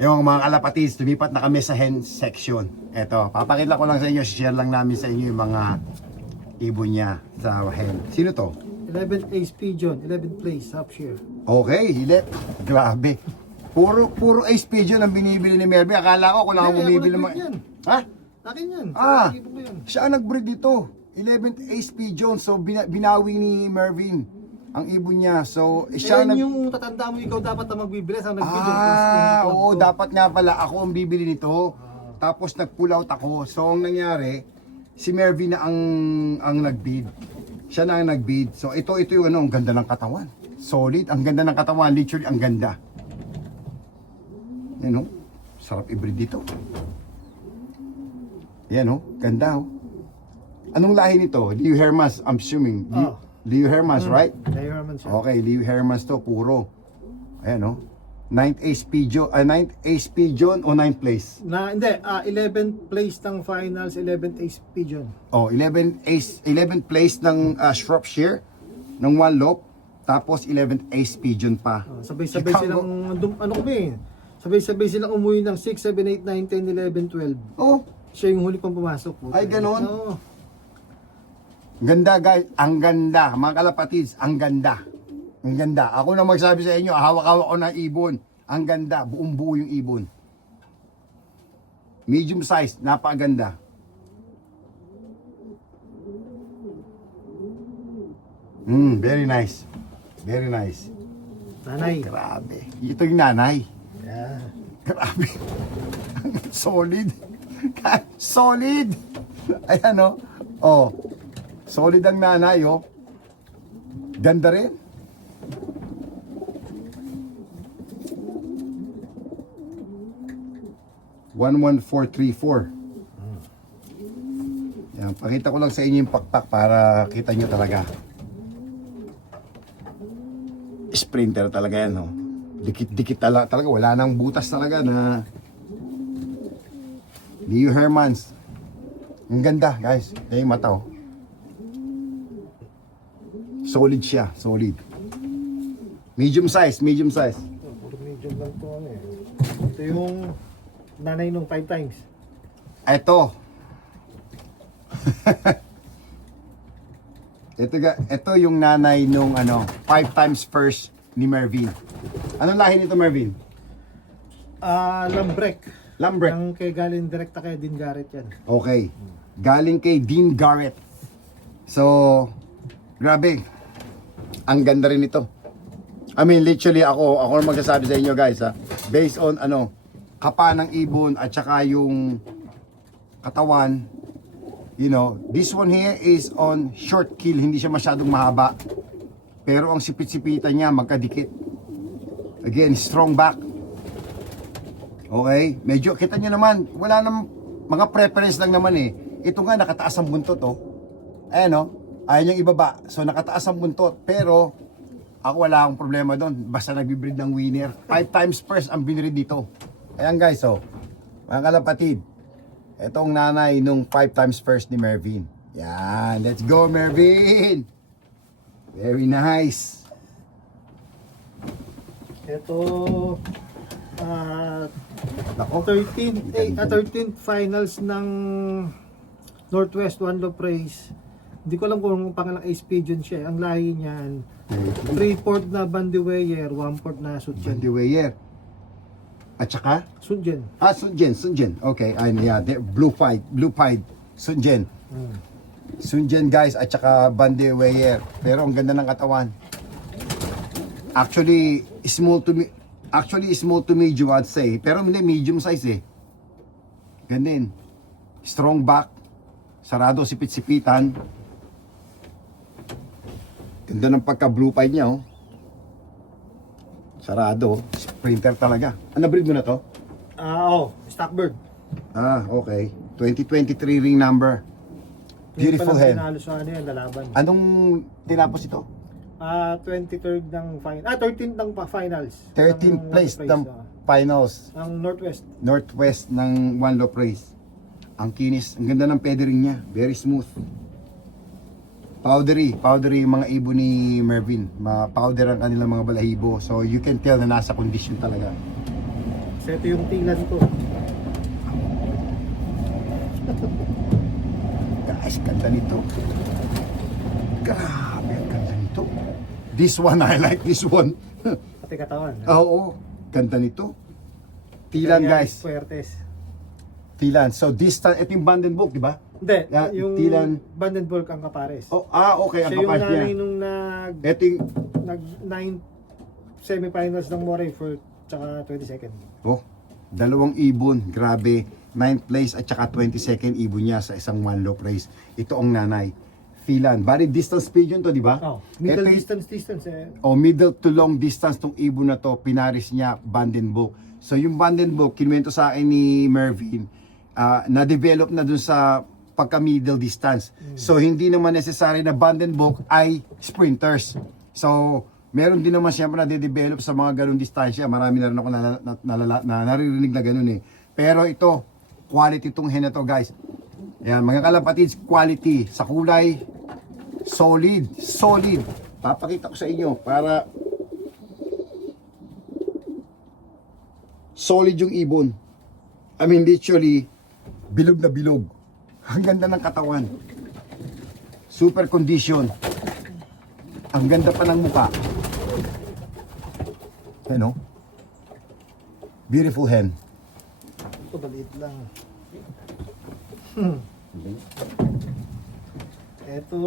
Yung mga kalapatis, lumipat na kami sa hen section. Eto, papakita ko lang sa inyo, share lang namin sa inyo yung mga ibon niya sa hen. Sino to? 11th Ace Pigeon, 11th place, half share. Okay, hilit. Grabe. Puro ace pigeon ang binibili ni Melvin. Akala ko kung lang ako bumibili nag-breed yan. Ha? Akin yan. Ah, Ibon ko yan. siya ang nag-breed dito. 11th ace pigeon. So binawi ni Mervin ang ibon niya. So siya Yan nag... yung tatanda mo, ikaw dapat na magbibili sa nag-video. Oo, dapat nga pala ako ang bibili nito. Tapos nag-pull out ako. So ang nangyari, si Mervin na ang nag-bid. Siya na ang nag-bid. So ito yung ano, ang ganda ng katawan. Solid, ang ganda ng katawan, literally ang ganda. Yan oh, sarap i-breed dito. Yan oh, ganda oh. Anong lahi nito? Liu Hermas, I'm assuming. Liu Hermas, right? Liu Herman siya. Okay, Liu Hermas to, puro. Ayan oh. 9th ace pigeon, 9th ace pigeon o 9th place? Hindi, 11th place ng finals, 11th Ace Pigeon. Oh, 11th place ng Shropshire ng one lope, tapos 11th ace pigeon pa. Sabay-sabay Ikaw, silang, ano kami, sabay-sabay silang umuwi ng 6, 7, 8, 9, 10, 11, 12. Oh, Siya yung huli pang pumasok. Ay, ganon? Oo. ganda guys, ang ganda. Mga kalapatids, ang ganda. Ang ganda. Ako na magsabi sa inyo, hawak-hawak ko ng ibon. Ang ganda, buong buo yung ibon. Medium size, napakaganda. Very nice. Very nice. Nanay. Grabe. Ito yung nanay. Yeah. Grabe. Solid. Solid. Ayan o. Oh. Solid ang nanay oh. Ganda rin. One, 1, 4, 3, 4. Yan, pakita ko lang sa inyo yung pakpak para kita nyo talaga. Sprinter talaga yan, no? Dikit-dikit talaga. Wala nang butas talaga na Liu Hermans. Ang ganda, guys. Yan yung mata, oh. Solid siya, solid. Medium size, medium size. Puro medium lang to ano eh. Ito yung nanay nung 5 times. Ito. Ito yung nanay nung 5 times first ni Mervin. Anong lahi nito, Mervin? Lambrek. Lambrek. Ang kay galing direkta kay Dean Garrett yan. Okay. Galing kay Dean Garrett. So, grabe. Ang ganda rin ito. I mean, literally ako magsasabi sa inyo guys ha. Based on kapa ng ibon at saka yung katawan. You know, this one here is on short kill. Hindi siya masyadong mahaba. Pero ang sipit-sipitan niya magkadikit. Again, strong back. Okay? Medyo, kita nyo naman, wala namang mga preference lang naman eh. Ito nga, nakataas ang buntot oh. Ayan oh, ayaw niyang ibaba. So nakataas ang buntot. Pero, ako wala akong problema doon. Basta nagbibreed ng winner. 5 times first ang binreed dito. Ayan guys oh. Mga kalapatid. Itong nanay nung 5 times first ni Mervin. Yan, let's go Mervin! Very nice. Ito, Nako. 13th finals ng Northwest One Low Praise. Hindi ko alam kung pangalang Ace Pigeon siya. Ang lahi niyan, 3/4 na Bandiweyer, 1/4 na Sudgen. Bandiweyer. At saka? Sudgen. Sunjen. Okay, yeah, blue pied. Sunjen. Sunjen guys, at saka Bandiweyer. Pero ang ganda ng katawan. Actually, small to medium I'd say. Pero hindi, medium size eh. Ganun. Strong back. Sarado, sipit-sipitan. Ganda ng pagka-blue pied niya oh. Sarado. Sprinter talaga. Ano breed mo na to? Stockbird. Okay. 2023 ring number. Beautiful head. Pinalo sa ano yan, lalaban. Anong tinapos ito? 23rd ng final. 13th ng finals. 13th place ng finals. Ang Northwest. Northwest ng One Low Praise. Ang kinis. Ang ganda ng feathering niya. Very smooth. Powdery yung mga ibon ni Mervin. Powder ang kanilang mga balahibo. So you can tell na nasa condition talaga. So ito yung tilan ko. Guys, ganda nito. Grabe, ang ganda nito. This one, I like this one. Pati katawan. Oo, ganda nito. Tilan, guys. Fuertes. Tilan. So, distance, ito yung Vandenberg, di ba? Hindi, Yeah, yung tilan. Vandenberg ang kapares. Oh, okay, ang Siya yung kapal niya. nanay nung Ito yung, nag 9 semifinals ng Morayford tsaka 22nd. oh, dalawang ibon, grabe. 9th place at saka 22nd ibon niya sa isang one loop race. Ito ang nanay. Tilan. Bali, distance speed yun to, di ba? Oh, middle Ito yung- distance eh. o middle to long distance tong ibon na to, pinaris niya Vandenberg. So yung Vandenberg, kinuwento sa akin ni Mervin, na-develop na dun sa pagka-middle distance. So hindi naman necessary na Vandenberg ay sprinters. So meron din naman siyempre na-develop sa mga ganung distansya. Marami na rin ako naririnig na ganun eh. Pero ito, quality tong hen na to, guys. Yan, mga kalapatids, quality sa kulay, solid. Papakita ko sa inyo para solid yung ibon. I mean, literally, bilog na bilog. Ang ganda ng katawan. Super condition. Ang ganda pa ng mukha. Ano? Beautiful hen. Ito maliit lang. Ito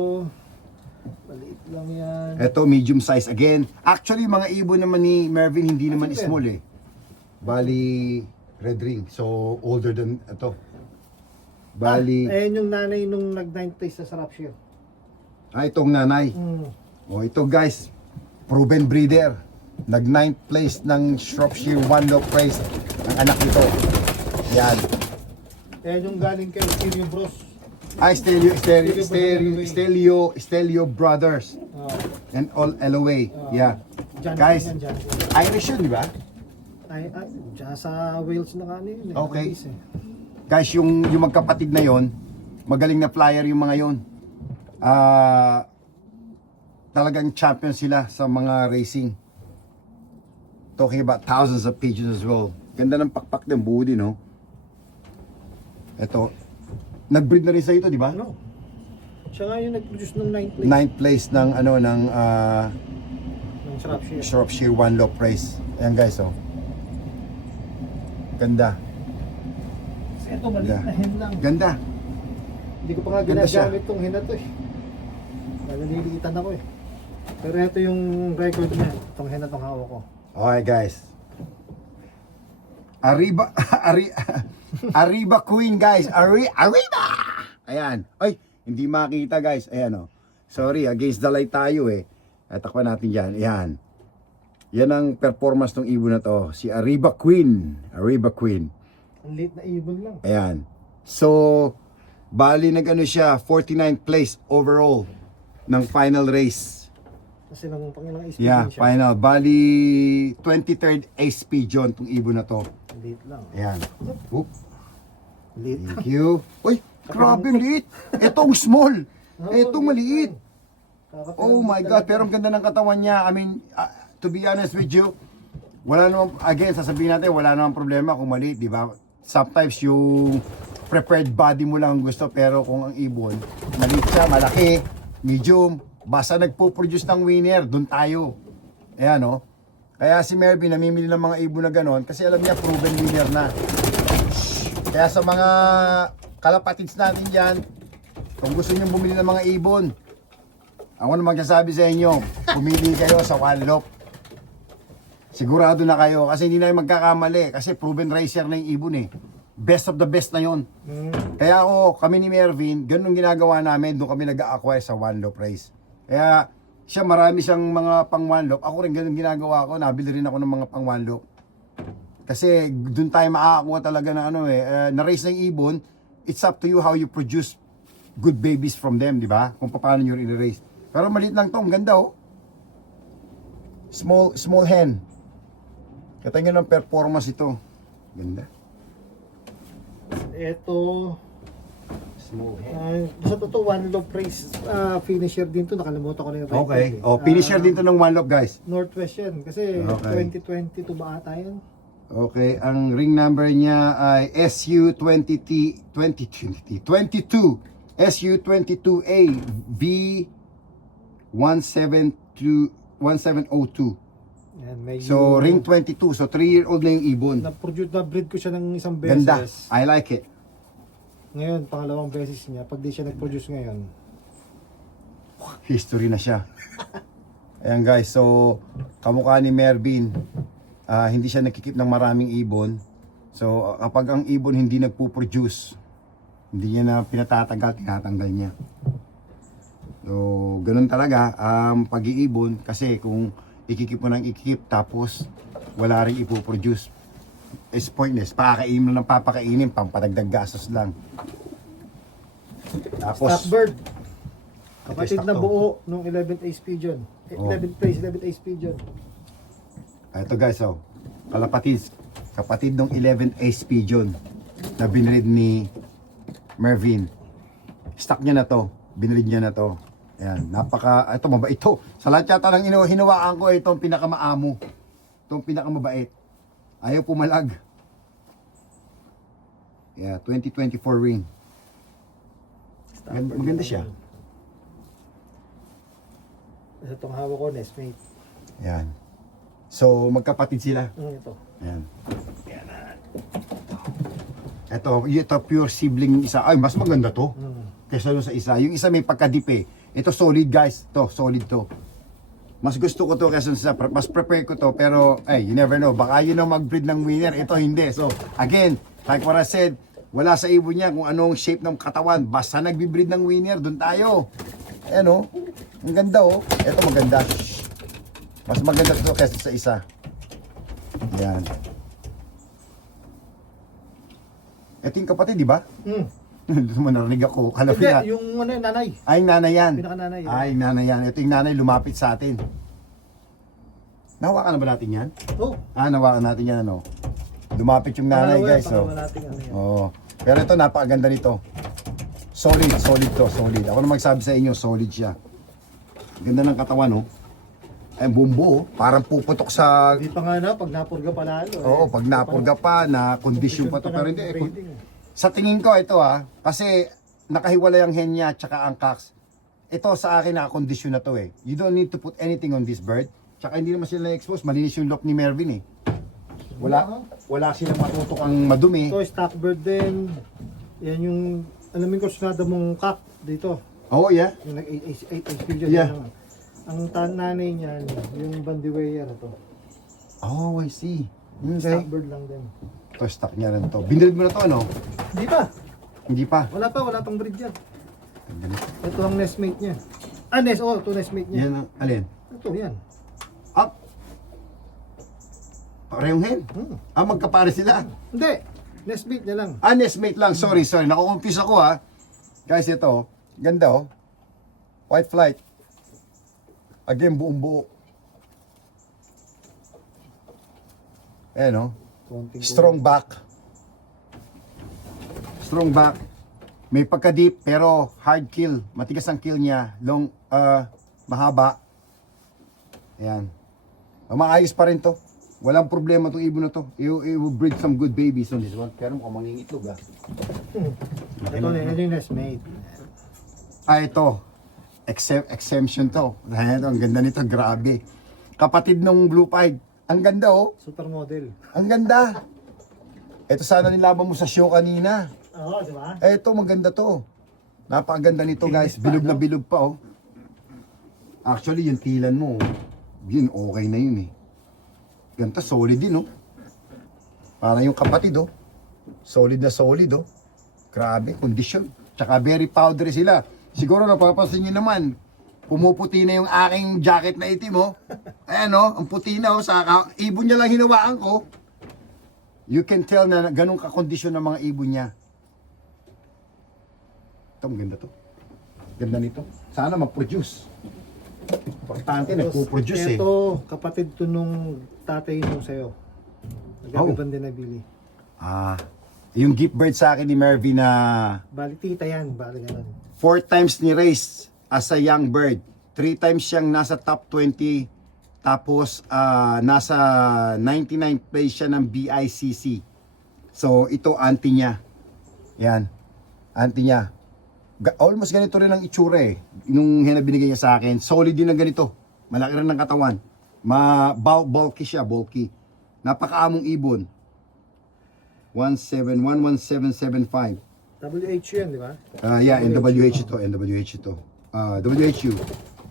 maliit lang yan. Ito, medium size again. Actually, mga ibon naman ni Mervin, hindi naman Ano yan? small eh. Bali, red ring. So, older than ito. Bali, Ayan yung nanay nung nag-9th place sa Shropshire. Itong nanay. Mm. O, ito guys, proven breeder. Nag-9th place ng Shropshire One Lock Race. Ang anak nito. Yan. Ayan yung galing kay Stereo Bros. Stelio Brothers. Oh, And all LOA. Yeah. Johnson Guys, yan, Johnson. Irish yun, di ba? Ay, dyan sa Wales na nga yun. Okay. Wales, eh. Guys, yung magkapatid na yon, magaling na flyer yung mga yon. Talagang champion sila sa mga racing. Talking about thousands of pigeons as well. Ganda ng pakpak ng buo din, no? Ito, nag-breed na rin sa ito, di ba? Ano? Siya nga yung nag-produce ng 9th place 9th place ng ng Shropshire. Shropshire One Lock Race. Ayan guys, oh. Ganda. Ito maliit Yeah. na hen lang. Ganda. Hindi ko pa nga Ganda siya. ginagamit tong hen na to eh. Naliliitan ako eh. Pero ito yung record niya. Itong hen na tong hawak ko. Okay guys. Arriba Queen guys. Arriba! Ayan. Ay, hindi makita guys. Ayan oh. Sorry, against the light tayo eh. Takpan natin yan. Ayan. Yan ang performance ng ibon na to. Si Arriba Queen. Arriba Queen. Ang liit na ibon lang. Ayan. So, bali nag-ano siya, 49th place overall ng final race. Kasi nang pangilang SP Yeah, din siya. final. Bali, 23rd Ace Pigeon tong ibon na to. Ang liit lang. Ayan. Oop. Liit. Thank you. Uy, grabe liit. Etong small. Etong maliit. Oh my God, pero ang ganda ng katawan niya. I mean, to be honest with you, wala namang, again, sasabihin natin, wala namang problema kung maliit, di ba? Sometimes yung prepared body mo lang ang gusto, pero kung ang ibon, maliit siya, malaki, medium, basta nagpo-produce ng winner, dun tayo. Ayan, no? Kaya si Mervin namimili ng mga ibon na ganon kasi alam niya proven winner na. Kaya sa mga kalapatids natin dyan, kung gusto niyo bumili ng mga ibon, ako na magsasabi sa inyo, pumili kayo sa One Lock. Sigurado na kayo kasi hindi na kayo magkakamali kasi proven racer na yung ibon eh. Best of the best na yon. Kaya kami ni Mervin, ganun ginagawa namin, doon kami nag-acquire sa One Lock Race. Kaya siya marami siyang mga pang One Lock. Ako rin ganun ginagawa ko, nabili rin ako ng mga pang One Lock. Kasi doon tayo makakakuha talaga na na race ng ibon, it's up to you how you produce good babies from them, di ba? Kung paano nyo i-race. Pero maliit lang to, ang ganda oh. Small hen. Kata nyo ng performance ito. Ganda. Ito, Small hen. sa totoo, One Love Race finisher din to. Nakalimutan ko na yung record Okay. eh. Oh, finisher din to ng One Lock guys. Northwest yan. Kasi Okay. 2022 ba ata yan? Okay, ang ring number niya ay SU22 SU22A V1702. Yan, medyo So ring 22, so 3-year-old na yung ibon. na-produce na breed ko siya ng isang beses. Ganda, I like it. Ngayon, pangalawang beses niya. Pag di siya nag-produce ngayon, History na siya. Ayan guys, so kamukha ni Mervin, hindi siya nagkikip ng maraming ibon. So kapag ang ibon hindi nagpo-produce, hindi niya na pinatatanggal, tinatanggal niya. So ganun talaga pag-iibon, kasi kung ikikip mo ng ikikip tapos wala rin ipoproduce, is pointless. Pakakainin mo ng papakainin, pampatagdag gastos lang. Tapos Stockbird. Kapatid stock na to. buo nung 11th Ace Pigeon. Oh. 11th place, 11th Ace Pigeon. ito guys, oh, kapatid ng 11th Ace Pigeon na binread ni Mervin. Stock niya na to, binread niya na to. Ayan, ito mabait to. Sa lahat yata ng hinawaan ko, itong pinakamaamo. Itong pinakamabait. Ayaw pumalag. Yeah, 2024 ring. Maganda siya. Itong hawak ko, Nestmate. Ayan. So, magkapatid sila. Ito. Ayan. Ito pure sibling isa. Ay, mas maganda to. Kaysa yung sa isa. Yung isa may pagkadip eh. Ito solid guys. To, solid to. Mas gusto ko to kaysa sa mas prepare ko to, pero you never know. Baka yun ang mag-breed ng winner. Ito hindi. So, again, like what I said, wala sa ibon niya kung anong shape ng katawan. Basta nagbi-breed ng winner, dun tayo. Ayan oh. Ang ganda oh. Ito maganda. Mas maganda to kaysa sa isa. Yan. Ito yung kapatid, di ba? Dito mo narinig ako. Hindi, yung nanay. Ay, nanay yan. Pinaka-nanay. Ay, nanay yan. Ito yung nanay lumapit sa atin. Nahawakan na ba natin yan? Oh. Nahawakan natin yan, ano? Lumapit yung nanay, guys. So. Oo. Pero ito, napakaganda nito. Solid to, solid. Ako na magsabi sa inyo, solid siya. Ganda ng katawan, oh. Ay, bumbo, oh. Parang puputok sa... Hindi pa nga pag napurga pa lalo. Oo, pag napurga pa, na kondisyon pa to. Pero hindi, sa tingin ko, ito kasi nakahiwalay ang hen niya at saka ang cocks. Ito sa akin, nakakondisyon na to eh. You don't need to put anything on this bird. Tsaka hindi naman sila na-expose, malinis yung lock ni Mervin eh. Wala silang matutok ang madumi. Ito, Stockbird din. Yan yung, alamin ko, sunada mong cock dito. Oh, yeah. Yung nag-8 Pigeon. Yeah. Ang nanay niyan, yung bandiweya na to. Oh, I see. Okay. Stockbird lang din. Ito, stock niya rin to. Binread mo na to, ano? Hindi pa. Hindi pa. Wala pang breed yan. Ito ang nestmate niya. Ito nestmate niya. Yan ang, alin? Ito, yan. Up. Parehong hen? Magkapare sila. Hindi, nestmate niya lang. Nestmate lang. Sorry. Nakukumpis ako ha. Guys, ito. Ganda oh. White flight. Again, buong buo. Ayan oh. Strong back. Strong back. May pagka-deep pero hard kill. Matigas ang kill niya. Long, mahaba. Ayan. Maayos pa rin to. Walang problema itong ibon na to. It will breed some good babies on this one. Pero mukhang mangingitlog ah. Ito na yung nestmate. Ito. Exemption to. Ayan, ang ganda nito. Grabe. Kapatid nung blue pied. Ang ganda oh. Supermodel. Ang ganda. Ito sana nilaban mo sa show kanina. Oo, di ba? Ito maganda to. Napakaganda nito guys. Bilog na bilog pa oh. Actually yung tilan mo, yun okay na yun eh. Ganda, solid din oh. Parang yung kapatid oh. Solid na solid oh. Grabe, condition. Tsaka very powdery sila. Siguro napapansin nyo naman, pumuputi na yung aking jacket na itim oh. Ayan oh, ang puti na oh. Sa ibon niya lang hinawaan ko. You can tell na ganun kakondisyon ng mga ibon niya. Ito, maganda to. Ganda nito. Sana mag-produce. Importante, nagpo-produce eh. Ito, kapatid to nung tatay nung sa'yo. Nagkabiban din na Billy. Yung gift bird sa akin ni Mervin na Balik tita yan, balik ganun. 4 times ni race as a young bird. 3 times siyang nasa top 20 Tapos nasa 99 place siya ng BICC. So ito anti niya. Yan. Anti niya. Almost ganito rin ang itsura eh. Nung binigay niya sa akin, solid din na ganito. Malaki rin ng katawan. Bulky siya, bulky. Napakaamong ibon. 1711775. WH yan, di ba? Yeah, NWH ito, NWH ito. WHU,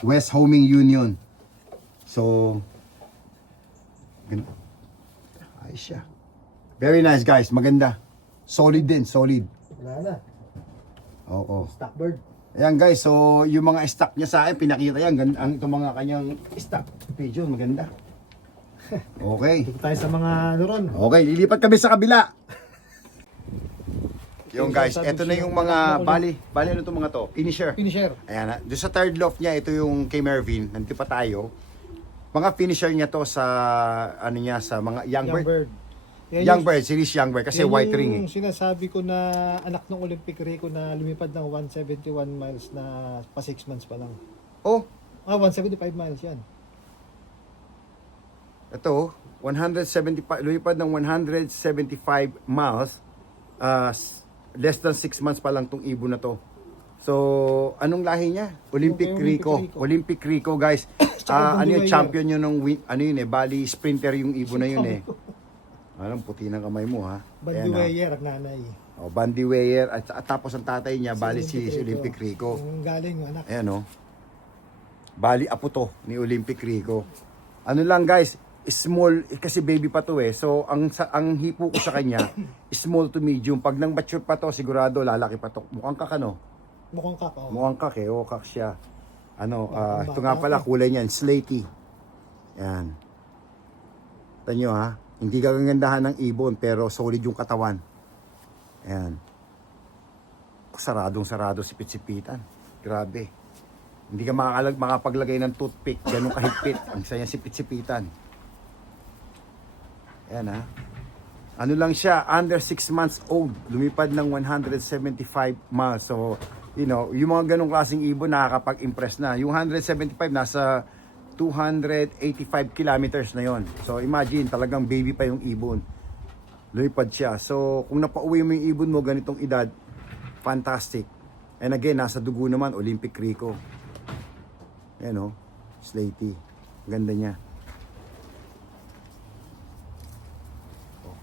West Homing Union. So, ganun. Ayos siya. Very nice guys, maganda. Solid din, solid. Wala na. Oo. Stockbird. Ayan guys, so yung mga stock niya sa akin, pinakita yan. Ang itong mga kanyang stock pigeon, maganda. Okay. Dito tayo sa mga luron. Okay, lilipat kami sa kabila. Yung guys, eto na yung mga bali ano itong mga to? Finisher. Finisher. Ayan, doon sa third loft niya, ito yung kay Mervin, nandito pa tayo. Mga finisher niya to sa ano niya sa mga young bird. Young bird, series young bird kasi white ring eh. Yung sinasabi ko na anak ng Olympic Rico na lumipad ng 171 miles na pa 6 months pa lang. Oh, 175 miles yan. ito, 175 lumipad ng 175 miles. Less than 6 months pa lang tong ibon na to. So, anong lahi niya? Olympic Rico. Olympic Rico, guys. Ano yung champion yun ng ano yun eh, Bali sprinter yung ibon na yun eh. Anong puti ng kamay mo ha? Bandy Weyer at nanay. Oh, Bandy Weyer at tapos ang tatay niya, Bali si Olympic Rico. Yung galing yung anak. Ayan oh. Bali apo to ni Olympic Rico. Ano lang guys, small kasi baby pa to eh. So ang hipo ko sa kanya, small to medium. Pag nang mature pa to, sigurado lalaki pa to. Mukhang kak ano? Mukhang kak, oh. Mukhang kak eh. Oh, kak siya. Ano, ito nga pala kulay niyan, slaty. Yan. Tanyo ha, hindi gagandahan ng ibon pero solid yung katawan. Ayan. Sarado sipit-sipitan. Grabe. Hindi ka makapaglagay ng toothpick, ganun kahigpit. Ang saya sipit-sipitan. Ayan ha. Ano lang siya, under 6 months old, lumipad ng 175 miles. So, you know, yung mga ganong klaseng ibon nakakapag-impress na. Yung 175 nasa 285 kilometers na yon. So, imagine, talagang baby pa yung ibon. Lumipad siya. So, kung napauwi mo yung ibon mo ganitong edad, fantastic. And again, nasa dugo naman, Olympic Rico. Ayan o, slaty. Ganda niya. Oh,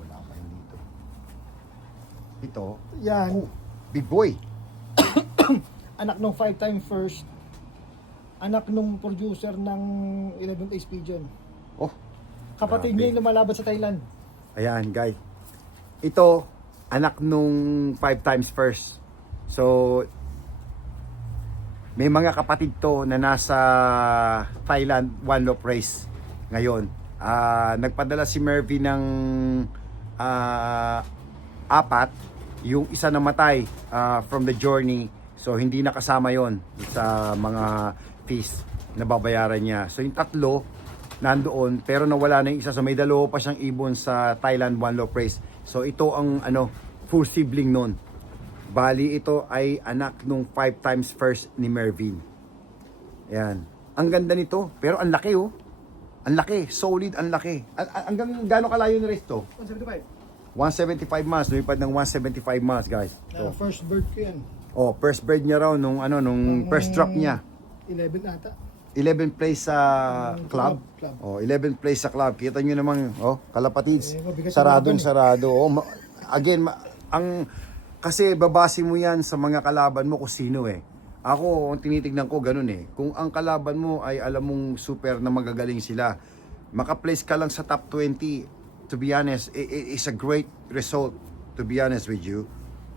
wala pa yun dito. Ito, Yan. oh, big boy. Anak nung 5-time first. Anak nung producer ng 11th Ace Pigeon. Oh, Kapatid grabe. niya yung lumalabas sa Thailand. Ayan, guys. Ito, anak nung 5 times first. So, may mga kapatid to na nasa Thailand one loop race ngayon. Nagpadala si Mervy ng 4. Yung isa namatay from the journey. So, hindi nakasama yon sa mga fees na babayaran niya. So, yung 3 nandoon pero nawala na yung isa. So, may 2 pa siyang ibon sa Thailand one loop race. So, ito ang full sibling nun. Bali, ito ay anak nung 5 times first ni Mervin. Ayan. Ang ganda nito. Pero ang laki oh. Ang laki. Solid, ang laki. Hanggang gano'ng kalayo na race to? 175. 175 miles. Lumipad ng 175 miles, guys. So, First bird ko yan. oh, first bird niya raw nung first drop niya. 11 ata. 11 place sa club. Club. Oh, 11 place sa club. Kita niyo naman, oh, kalapatids. Mabigat yung Saradong laban, sarado. Oh, again, kasi babase mo 'yan sa mga kalaban mo kung sino eh. Ako, ang tinitignan ko ganun eh. Kung ang kalaban mo ay alam mong super na magagaling sila, maka-place ka lang sa top 20, to be honest, it's a great result, to be honest with you.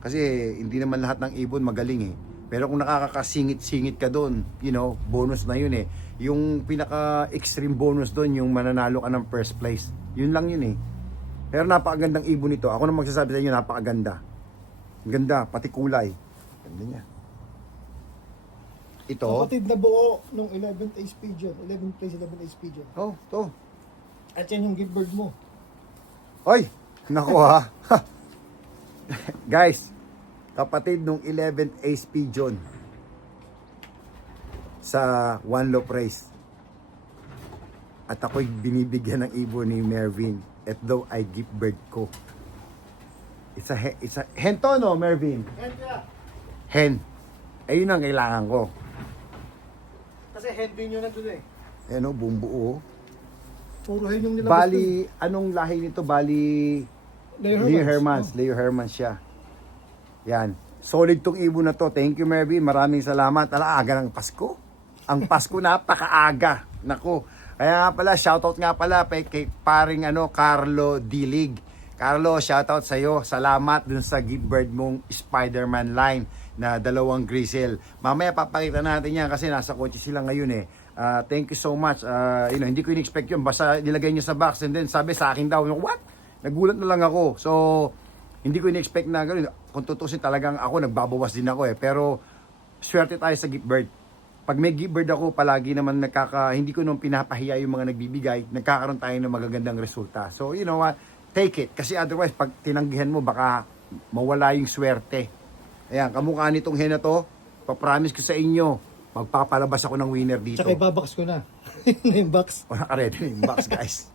Kasi hindi naman lahat ng ibon magaling eh. Pero kung nakakasingit-singit ka doon, you know, bonus na yun eh. Yung pinaka-extreme bonus doon, yung mananalo ka ng first place. Yun lang yun eh. Pero napakagandang ibon ito. Ako na magsasabi sa inyo, napakaganda. Ang ganda, pati kulay. Ganda niya. Ito. Kapatid na buo nung 11th Ace Pigeon. 11th place, 11th Ace Pigeon. Oh, to. At yan yung gift bird mo. Oy, nako ha. Guys, kapatid nung 11th Ace Pigeon sa one loop race. At ako'y binibigyan ng ibon ni Mervin. At daw ay gift bird ko. It's a hen to, no, Mervin? Hen yeah. Hen. Ayun ang kailangan ko. Kasi hen din yun nandun eh. Ayan o, buong buo. Puro hen yung nilabas. Bali, anong lahi nito? Bali, Leo Hermans. Leo Hermans siya. Yan. Solid tong ibon na to. Thank you, Mervin. Maraming salamat. Aga ng Pasko. Ang Pasko napakaaga. Nako. Kaya nga pala, shoutout nga pala kay paring Carlo Dilig. Carlo, shoutout sa iyo. Salamat dun sa gift bird mong Spider-Man line na 2 grizzle. Mamaya papakita natin yan kasi nasa kotse sila ngayon eh. Thank you so much. Hindi ko in-expect yun. Basta nilagay niya sa box and then sabi sa akin daw, what? Nagulat na lang ako. So, hindi ko in-expect na gano'n. Kung tutusin talagang ako, nagbabawas din ako eh. Pero, swerte tayo sa gift bird. Pag may gift bird ako, palagi naman hindi ko nung pinapahiya yung mga nagbibigay, nagkakaroon tayo ng magagandang resulta. So, you know what? Take it. Kasi otherwise, pag tinanggihan mo, baka mawala yung swerte. Ayan, kamukha nitong hen na to, papromise ko sa inyo, magpapalabas ako ng winner dito. Tsaka ibabox ko na. Yung box. O, naka-ready na yung box, guys.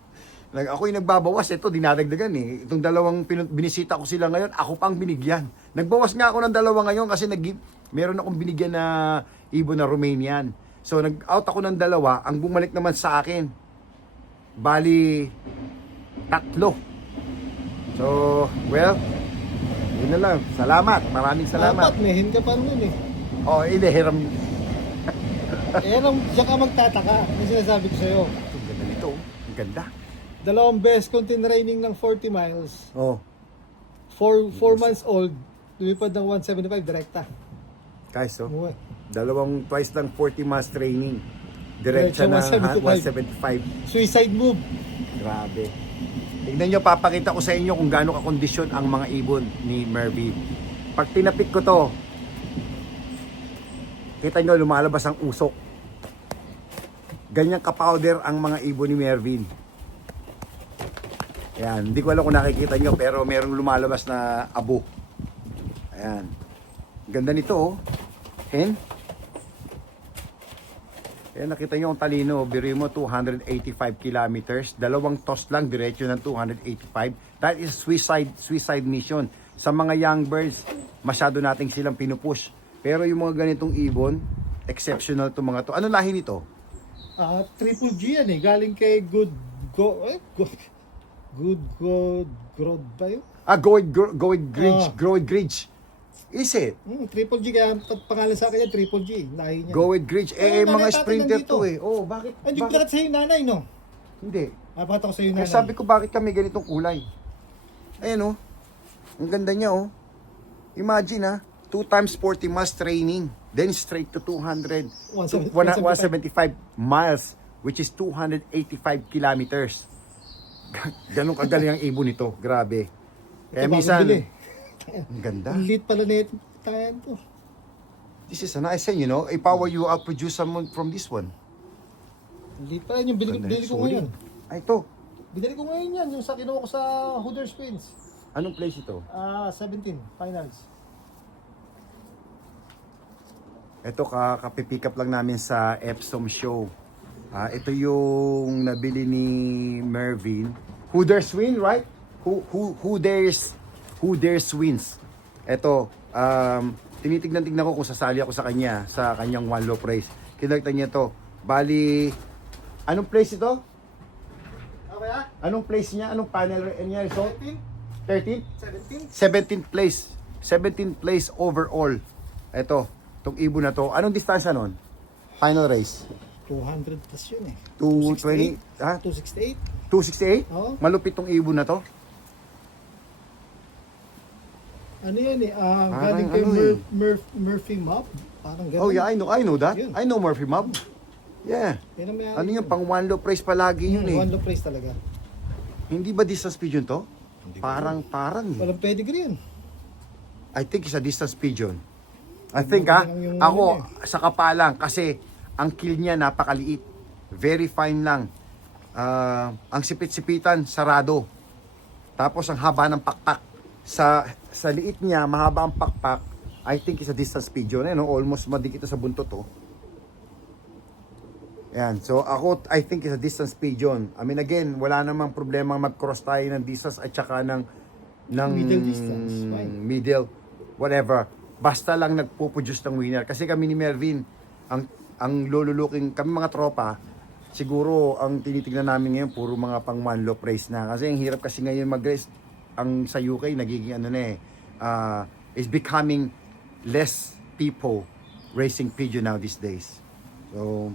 Ako yung nagbabawas, ito, dinadagdagan eh. Itong 2 binisita ko sila ngayon, ako pang binigyan. Nagbawas nga ako ng 2 ngayon kasi meron akong binigyan na ibon na Romanian. So, nag-out ako ng 2, ang bumalik naman sa akin, bali, 3. So, well, yun na lang. Salamat, maraming salamat. Dapat, may hen ka pa nun eh. Oh, hindi, hiram. Diyan ka magtataka. Yung sinasabi ko sa'yo. Ang ganda nito, ang ganda. 2 best kung tinraining ng 40 miles. Oh, 4 months old, lumipad ng 175 direkta. guys, oh. Umuwi. 2 twice lang 40 miles training. Diretsa na 175. Suicide move. Grabe. Tignan nyo, papakita ko sa inyo kung gaano kakondisyon ang mga ibon ni Mervin. Pag tinapik ko to, kita nyo, lumalabas ang usok. Ganyan ka-powder ang mga ibon ni Mervin. Ayan, hindi ko alam kung nakikita nyo, pero merong lumalabas na abo. Ayan. Ganda nito, oh. Hen. Ayan, nakita nyo ang talino. Biruin mo, 285 kilometers. 2 toss lang, diretso ng 285. That is suicide mission. Sa mga young birds, masyado nating silang pinupush. Pero yung mga ganitong ibon, exceptional to mga to. Ano lahi nito? Triple G yan eh. Galing kay Good Growth ba yun? Go with Gridge. Is it? Triple G, kaya pangalan sa akin yan, Triple G. Lahi niya. Go with Gridge. Ay, Mga nanay, sprinter tatay, to eh. Oh, bakit? Ay, hindi ko nakat sa'yo nanay, no? Hindi. Napakata ko sa'yo Kaya nanay. sabi ko, bakit kami ganitong kulay? Ayan oh. Ang ganda niya oh. Imagine 2 times 40 miles training. Then straight to 200. 175 miles. Which is 285 kilometers. Ganun kagaling ang ibon nito. Grabe. Kaya Ito, minsan, bagong bili. ang ganda. Ang lit pala na ito. Tayan to. This is a nice thing, you know. If I were you, I'll produce someone from this one. Ang lit pala yung binili ko Solid. ngayon. Ay, ito. Binili ko ngayon yan. Yung sa kinuha ko sa Hooders Pins. Anong place ito? 17 finals. Ito, kapipick up lang namin sa Epsom show. Ito yung nabili ni Mervin. Who dares win, right? Who dares wins. Ito, tinitignan-tignan ko kung sasali ako sa kanyang one low price. Kinakita niya to. Bali, anong place ito? Okay ah? Anong place niya? Anong panel niya? So, 13? 17? 17th place. 17th place overall. Ito, itong ibon na to. Anong distansya nun? Final race? 200 plus yun eh. 220? Ha? 268? 268? Oo. Malupit tong ibon na to. Ano yan eh? Parang Galing kay ano eh. Murphy Mob. Parang gano'n. Oh yeah, I know that. Yun. I know Murphy Mob. Yeah. Yan ang may-ari Ano yun. yung pang one low price palagi yun eh. One low price talaga. Hindi ba distance pigeon to? Parang. Walang pedigree yun. I think it's a distance pigeon. I think Yung ako ano sa kapalang kasi ang kill niya napakaliit. Very fine lang. Ang sipit-sipitan, sarado. Tapos ang haba ng pakpak. Sa liit niya, mahaba ang pakpak. I think it's a distance pigeon. Almost madikit na sa buntot to. Yan. So ako, I think is a distance pigeon. I mean again, wala namang problema mag-cross tayo ng distance at saka ng Middle distance, fine. middle, whatever. Basta lang nagpo-produce ng winner. Kasi kami ni Melvin, ang lululuking, kami mga tropa, siguro ang tinitingnan namin ngayon, puro mga pang one loop race na. Kasi ang hirap kasi ngayon mag-race, ang sa UK, nagiging ano na is becoming less people racing pigeon now these days. So,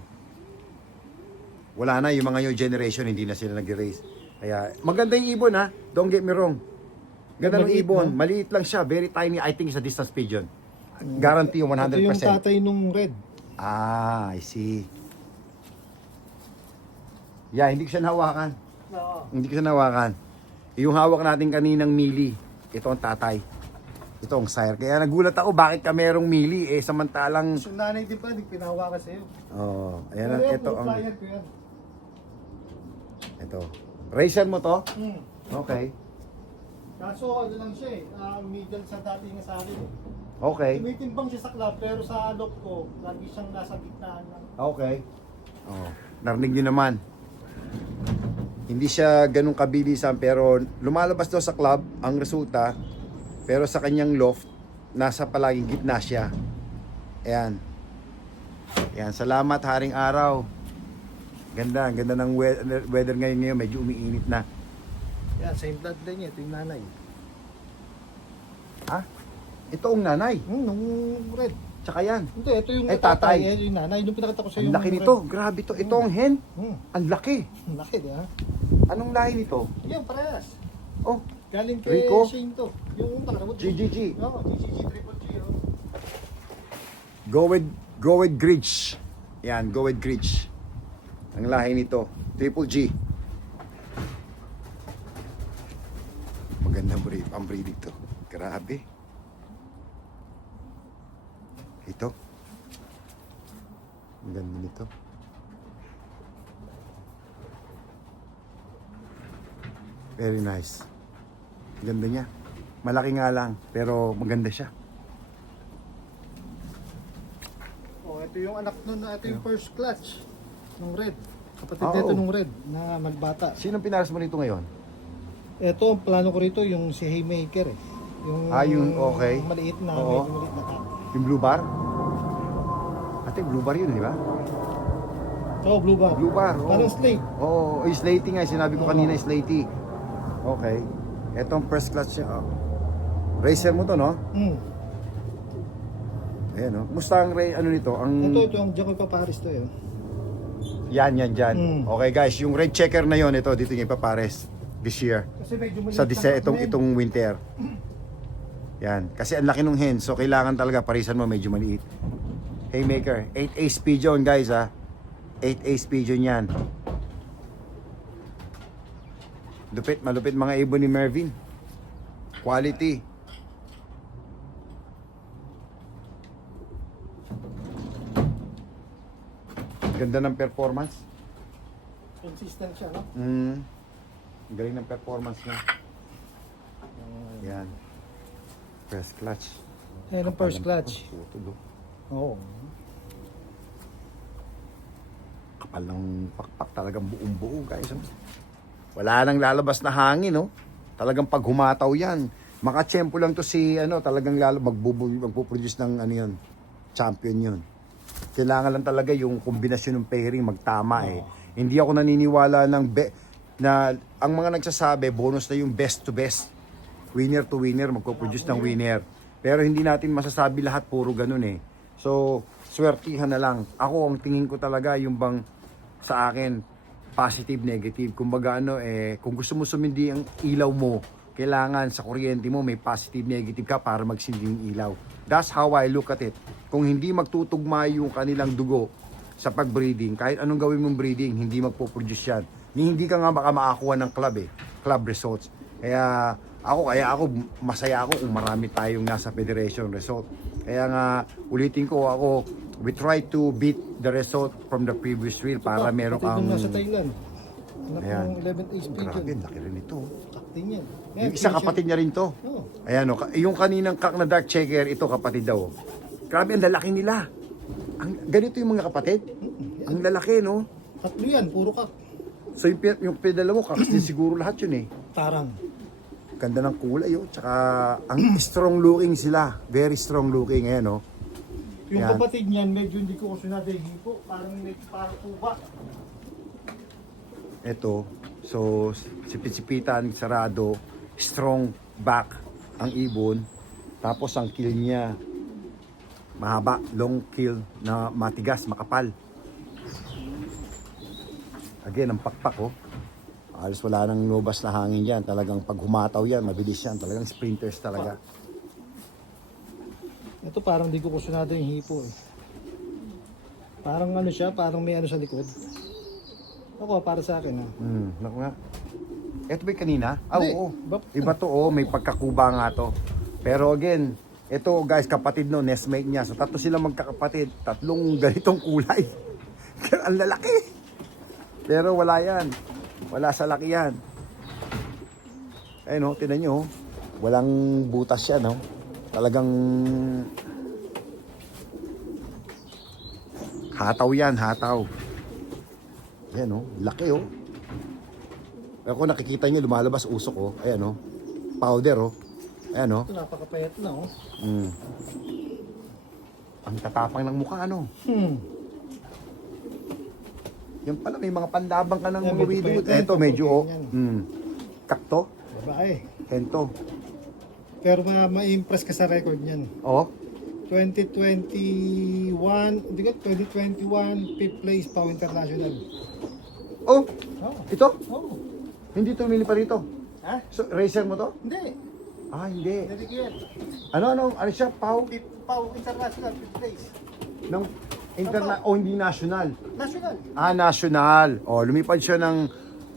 wala na, yung mga new generation, hindi na sila nag-race. Kaya, maganda yung ibon ha, don't get me wrong. Ganda ng Maliit, ibon, no? maliit lang siya, very tiny, I think it's a distance pigeon. Guarantee 100%. Ito yung tatay nung red. Ah, I see. Yeah, hindi ko siya nahawakan. Oo. Hindi ko siya nahawakan. Yung hawak natin kaninang mili, ito ang tatay. Ito ang sire. Kaya nagulat ako, bakit ka merong mili? Samantalang... So, nanay din pa, hindi pinahawakan sa'yo. Oh, ayan, Pero yan, ito puro ang... flyer ko yan. Ito. Racer mo to? Hmm. Okay. Kaso ano lang siya middle sa dati nga sa akin eh. Okay. Tumitimbang siya sa club pero sa lock ko, lagi siyang nasa gitnaan lang. Okay. Oh, narinig nyo naman. Hindi siya ganun kabilisan pero lumalabas daw sa club ang resulta pero sa kanyang loft nasa palaging gitna siya. Ayan. Ayan, salamat Haring Araw. Ganda, ganda ng weather ngayon, medyo umiinit na. Yan, same bloodline niya, ito yung nanay. Ha? Ito ang nanay. Nung red. Tsaka yan. Hindi, ito yung Eh, tatay. Ito yung nanay, nung pinakita ko sa Ang laki nito. Grabe to. Ito ang hen. Ang laki. Laki, di ha? Anong lahi nito? Yan, parehas. Oh, Galing kay Rico? Shane to. Yung takarabot. GGG. Oo, GGG, Triple G. Oh. Go with Gridge. Yan, go with Gridge. Ang lahi nito. Triple G. Magandang breeding to. Grabe. Ito. Ang ganda nito. Very nice. Ganda niya. Malaki nga lang, pero maganda siya. Oh, ito yung anak nun, ito yung first clutch nung red. Kapatid Oo. nito nung red na magbata. Sinong pinaras mo nito ngayon? Ito, ang plano ko rito, yung si Haymaker eh. Yung okay. Maliit na, Oo. medyo maliit na ka. Yung blue bar? Ate, blue bar yun, di ba? Oo, blue bar. Blue bar, oo. Parang slate. Oo, oh, slaty nga. Sinabi ko kanina, slaty. Okay. Ito ang first clutch niya. Oh. Racer mo to, no? Ayan, no? Musta ang ano nito? Ang... Ito, ang Jacob Paparis to eh. Yan. Mm. Okay, guys. Yung red checker na yon ito, dito niya ipapares this year. Kasi medyo maliit Sa lang itong winter. Yan. Kasi ang laki nung hen. So, kailangan talaga parisan mo medyo maliit. Haymaker. 8 ace pigeon, guys, ha? 8 ace pigeon yan. Malupit mga ibon ni Mervin. Quality. Ganda ng performance. consistent siya, no? Galing ng performance niya. Yan. First clutch. Ayan ang first clutch. Puto, Oo. kapal ng pakpak, talagang buong buo, guys. Wala nang lalabas na hangin, no? Talagang pag humataw yan, makatsyempo lang to si, talagang magpuproduce ng, yun, champion yun. Kailangan lang talaga yung kombinasyon ng pairing magtama, eh. Hindi ako naniniwala na ang mga nagsasabi, bonus na yung best to best. Winner to winner, magpuproduce ng winner. Pero hindi natin masasabi lahat, puro ganun, eh. So, swertihan na lang. Ako, ang tingin ko talaga, yung bang sa akin, positive, negative. Kumbaga kung gusto mo sumindi ang ilaw mo, kailangan sa kuryente mo may positive, negative ka para magsindi yung ilaw. That's how I look at it. Kung hindi magtutugma yung kanilang dugo sa pagbreeding, kahit anong gawin mong breeding, hindi magpo-produce yan. Hindi ka nga baka makakuha ng club results. Kaya ako masaya ako kung marami tayong nasa federation result. Kaya nga ulitin ko, we try to beat the result from the previous reel para meron Kapatid kang... nung nasa Thailand. Anak Ayan. ng 11 ace pigeon. Grabe, laki rin ito. Captain yan. Yung isa kapatid niya rin to. Oo. Ayan o, yung kaninang kak na dark checker, ito kapatid daw. Grabe, ang lalaki nila. Ganito yung mga kapatid? Ang lalaki, no? Tatlo yan, puro kak. So yung pedal mo, kaks din siguro lahat yun eh. Tarang. Ganda ng kulay, oh. Tsaka ang strong looking sila. Very strong looking, ayan, oh. Yung Yan. kapatid niyan, medyo hindi ko kusunado yung hipo. Parang may parang tuba. Ito, so sipit-sipitan, sarado, strong back ang ibon. Tapos ang kill niya, mahaba, long kill na matigas, makapal. Again, ang pakpak, oh. Alos wala nang lobas na hangin yan. Talagang pag humataw yan, mabilis yan. Talagang sprinters talaga. Ito parang hindi ko kusunado yung hipo eh. Parang ano siya, parang may ano sa likod. Ako, para sa akin ha. Naku nga. Ito ba yung kanina? Ah, Hindi. oo. Iba to, oh. May pagkakuba nga to. Pero again, ito guys, kapatid no, nestmate niya. So tatlo silang magkakapatid. Tatlong ganitong kulay. Ang lalaki. Pero wala yan. Wala sa laki yan. Ayun, oh, tinan nyo. Oh. Walang butas yan, oh. Talagang hataw yan, hataw. Ayan, oh. Laki, oh. Pero kung nakikita nyo, lumalabas usok, oh. Ayan, oh. Powder, oh. Ayan, oh. Ito napakapayat na oh. Ang tatapang ng mukha, ano. Yan pala, may mga pandabang ka ng Yan, mga medyo widow. payat yan. Eto, medyo, oh. Yan. Kakto, Babae. hento. Pero ma-impress ka sa record niyan. Oh. 2021, hindi ka, 2021, 5th place Pau International. Oh, Oh. ito? Oh. Hindi tumili pa rito. Ha? So, racer mo to? Hindi. Ah, hindi. Hindi ko yan. Ano siya? Pau? 5th Pau International, 5th place. Ng hindi national. National. Ah, national. Oh, lumipad siya ng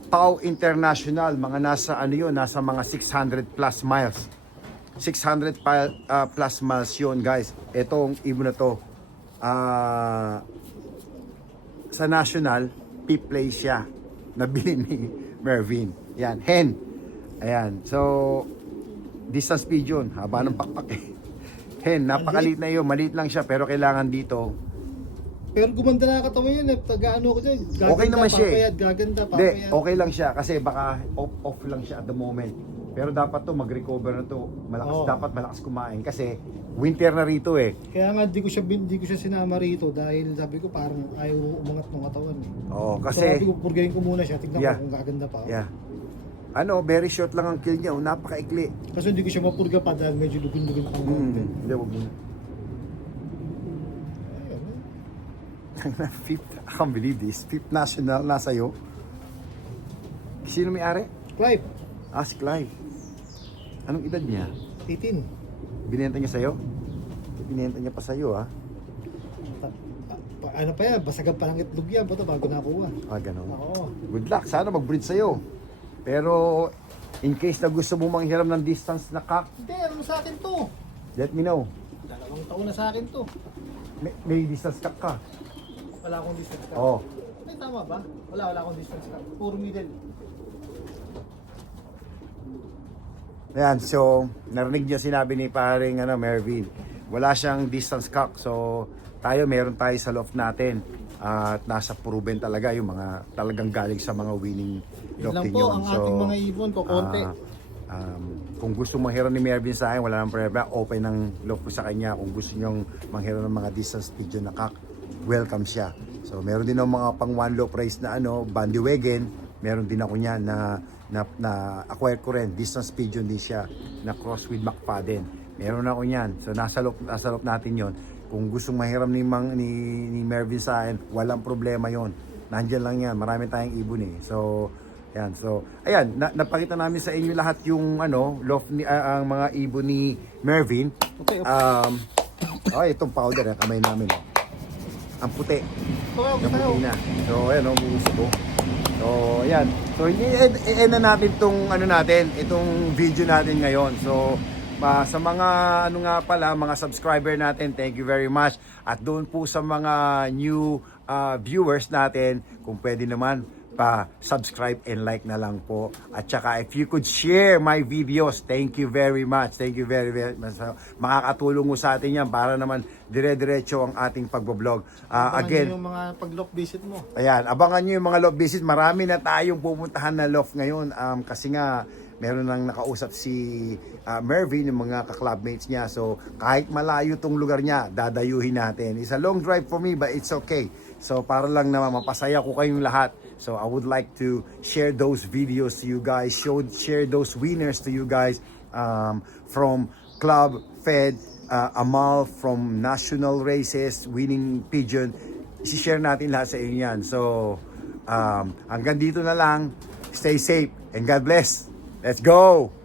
Pau International. Mga nasa, ano yun, nasa mga 600 plus miles. 600 plus miles yun, guys. Itong ibon na to, sa national, P-place siya. Nabili ni Mervin. Yan, hen. Ayan. So, distance speed yun. Haba ng pakpak eh. Hen, napakaliit na yun. Maliit lang siya, pero kailangan dito. Pero gumanda na katawan yan. Taga-ano ko dyan. Gaganda, Okay naman siya eh. papayat, gaganda, Hindi, papayat. okay lang siya kasi baka off lang siya at the moment. Pero dapat to mag-recover na to. Malakas, Oo. dapat malakas kumain kasi winter na rito eh. Kaya nga di ko siya sinama rito dahil sabi ko parang ayaw umangat ng katawan. Eh. Oo, So, kasi sabi ko purgayin ko muna siya. Tignan Yeah. ko kung gaganda pa. yeah. Ano, very short lang ang kill niya, oh, napakaikli. Kasi hindi ko siya mapurga pa dahil medyo dugun-dugun ang konti. Hindi, wag muna. Ayun. Fifth, I can't believe this. Fifth national nasa iyo. Sino may-ari? Clive, Ah, si Clive. Anong edad niya? 18. Binenta niya sa'yo? Binenta niya pa sa'yo, ah. Ano pa yan, basagan pa ng itlog yan. Bato bago nakuha. Ah, ganun. Oo. Good luck. Sana mag-breed sa'yo. Pero, in case na gusto mo manghiram ng distance na cock, Hindi, ano sa akin to? let me know. 2 taon na sa akin to. May distance cock ka. Wala akong distance ka. Oo. Ay, tama ba? Wala akong distance ka. Puro middle. Ayan, so, narinig niyo sinabi ni paring Mervin. Wala siyang distance cock. So, meron tayo sa loft natin. At nasa proven talaga yung mga talagang galing sa mga winning Yun lang lofting po yun. ang ating mga ibon ko konti. Kung gusto manghiram ni Mervin sa akin, wala nang problema. Open ng loft ko sa kanya. Kung gusto niyong manghiram ng mga distance pigeon na cock, welcome siya. So, meron din ako mga pang one low price na Bandywagon. Meron din ako niyan na acquire ko rin. Distance pigeon din siya na cross with McFadden. Meron ako niyan. So, nasa loob natin yon. Kung gustong mahiram ni Mervin sa akin, walang problema yon. Nandiyan lang yan. Marami tayong ibon eh. So, yan. So, ayan. Napakita namin sa inyo lahat yung loft ang mga ibon ni Mervin. Okay. Itong powder, kamay namin. Ang puti. Okay, Yung puti na. So, ayan, umusok ko. So, ayan. So, i-end na natin itong video natin ngayon. So, sa mga mga subscriber natin, thank you very much. At doon po sa mga new viewers natin, kung pwede naman, pa-subscribe and like na lang po. At saka if you could share my videos, thank you very much. Thank you very, very much. Makakatulong mo sa atin yan para naman dire-diretso ang ating pagbablog. Again, yung mga pag-lock visit mo. ayan, abangan nyo yung mga loft visit. Marami na tayong pupuntahan na loft ngayon. Kasi nga, meron nang nakausap si Mervin, yung mga ka-clubmates niya. So, kahit malayo tong lugar niya, dadayuhin natin. It's a long drive for me, but it's okay. So, para lang na mapasaya ko kayong lahat. So, I would like to share those videos to you guys, share those winners to you guys from Club, Fed, Amal, from national races, winning pigeon. I-share natin lahat sa inyo yan. So, hanggang dito na lang. Stay safe and God bless. Let's go!